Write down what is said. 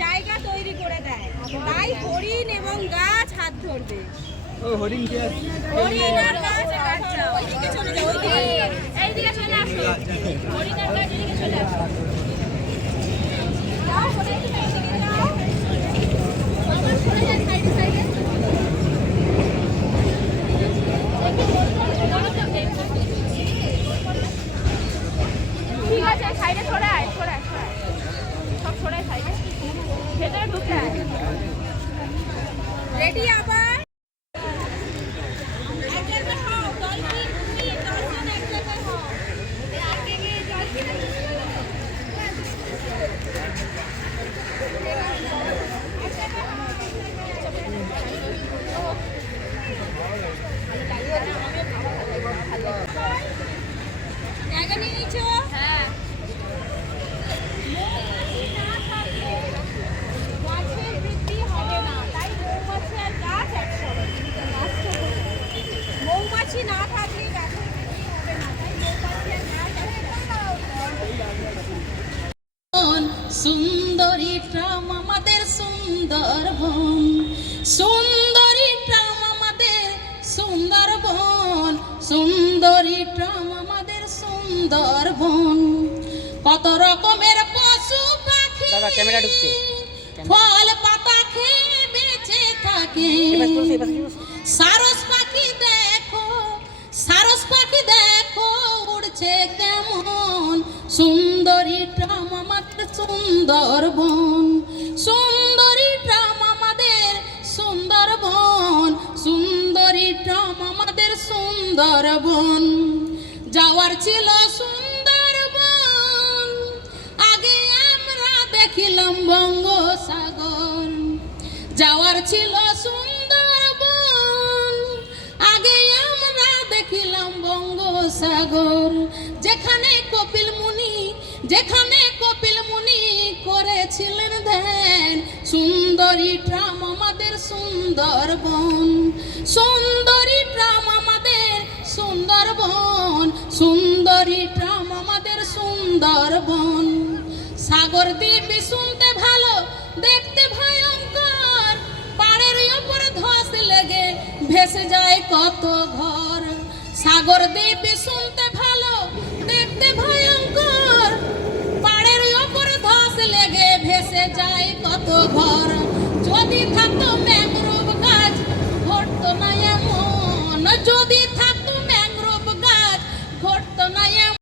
জায়গা তৈরি করে দেয়, তাই হরিণ এবং গাছ হাত ধরবে। হরিণ আর গাছ ওইদিকে চলে যাও, এইদিকে চলে আসো, হরিণ আর গাছ এদিকে চলে আসো। ঠিক আছে, সাইডে সরে আয়, সব সরে সাইডে, ভেতরে ঢুকতে আয়। রেডি আবার জায়গা নিয়ে নিচ্ছ? হ্যাঁ। গাছের বৃদ্ধি হবে না, তাই মৌমাছি আর গাছ একসঙ্গে। মৌমাছি না থাকলে গাছের বৃদ্ধি হবে না, তাই মৌমাছি আর গাছ সুন্দরী ট্রাম আমাদের সুন্দরবন, সুন্দরী ট্রাম আমাদের সুন্দরবন, সুন্দরী ট্রাম আমাদের সুন্দরবন। কত রকমের পশু পাখি ফল পাতা খেয়ে বেঁচে থাকে। সারস পাখি দেখো, সারস পাখি দেখো উড়ছে কেমন। সুন্দরী ট্রাম আমাদের সুন্দরবন, সুন্দরী ট্রাম আমাদের সুন্দরবন, সুন্দরী ট্রাম আমাদের সুন্দরবন। যাওয়ার ছিল সুন্দরবন, আগে আমরা দেখিলাম বঙ্গোসাগর। যাওয়ার ছিল সুন্দরবন, আগে আমরা দেখিলাম বঙ্গোসাগর। যেখানে কপিল মুনি, যেখানে কপিল মুনি করেছিলেন ধ্যান। সুন্দরী ট্রাম আমাদের সুন্দরবন, সুন্দরী ট্রাম আমাদের সুন্দরবন, সুন্দরী ট্রাম আমাদের সুন্দরবন। সাগর দ্বীপ শুনতে ভালো, দেখতে ভয়ঙ্কর, পাড়ের ওপর ধস লেগে ভেসে যায় কত ঘর। সাগর দ্বীপ শুনতে